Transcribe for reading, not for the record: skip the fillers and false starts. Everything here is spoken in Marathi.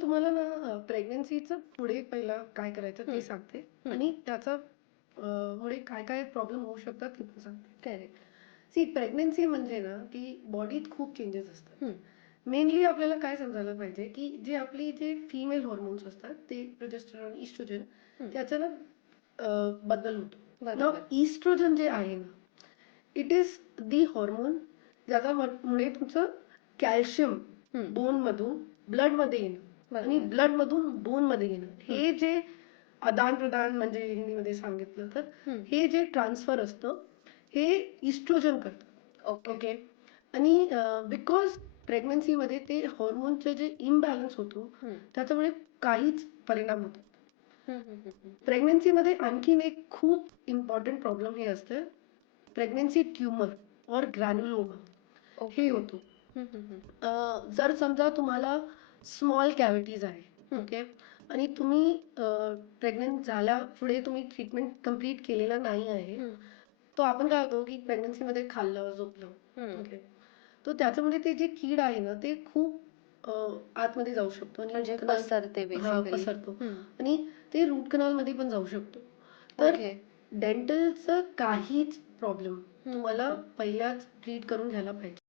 तुम्हाला ना प्रेग्नन्सीचं पुढे पहिला काय करायचं ते सांगते आणि त्याचा मुळे काय काय प्रॉब्लेम होऊ शकतात ते पण सांगते. करेक्ट. सी प्रेग्नन्सी म्हणजे ना की बॉडीत खूप चेंजेस असतात. मेनली आपल्याला काय समजायला पाहिजे की जे फिमेल हॉर्मोन्स असतात ते प्रोजेस्टेरॉन इस्ट्रोजन त्याचा ना बदल होतो. ना इस्ट्रोजन जे आहे ना इट इज दी हॉर्मोन ज्याच्यामुळे तुमचं कॅल्शियम बोन मधून ब्लड मध्ये येणं आणि ब्लड मधून बोन मध्ये येणं हे जे आदान प्रदान म्हणजे हिंदीमध्ये सांगितलं तर हे जे ट्रान्सफर असतं हे इस्ट्रोजन करतं. ओके. आणि बिकॉज प्रेग्नन्सीमध्ये ते हॉर्मोनचे जे इम्बॅलन्स होतो त्याच्यामुळे काहीच परिणाम होतो. प्रेग्नन्सीमध्ये आणखीन एक खूप इम्पॉर्टंट प्रॉब्लेम हे असतं प्रेग्नन्सी ट्युमर और ग्रॅन्युलोमा हे होतो. जर समजा तुम्हाला स्मॉल कॅव्हिटीज आहे ओके आणि तुम्ही प्रेग्नेंट झाल्या पुढे तुम्ही ट्रीटमेंट कम्प्लीट केलेलं नाही आहे तो आपण काय होतो की प्रेग्नन्सीमध्ये खाल्लं झोपलं ओके तर त्याच्यामध्ये ते जे कीड आहे ना ते खूप आतमध्ये जाऊ शकतो आणि पसरतो आणि ते रूट कनाल मध्ये पण जाऊ शकतो. तर डेंटलचं काहीच प्रॉब्लेम तुम्हाला पहिल्याच ट्रीट करून घ्यायला पाहिजे.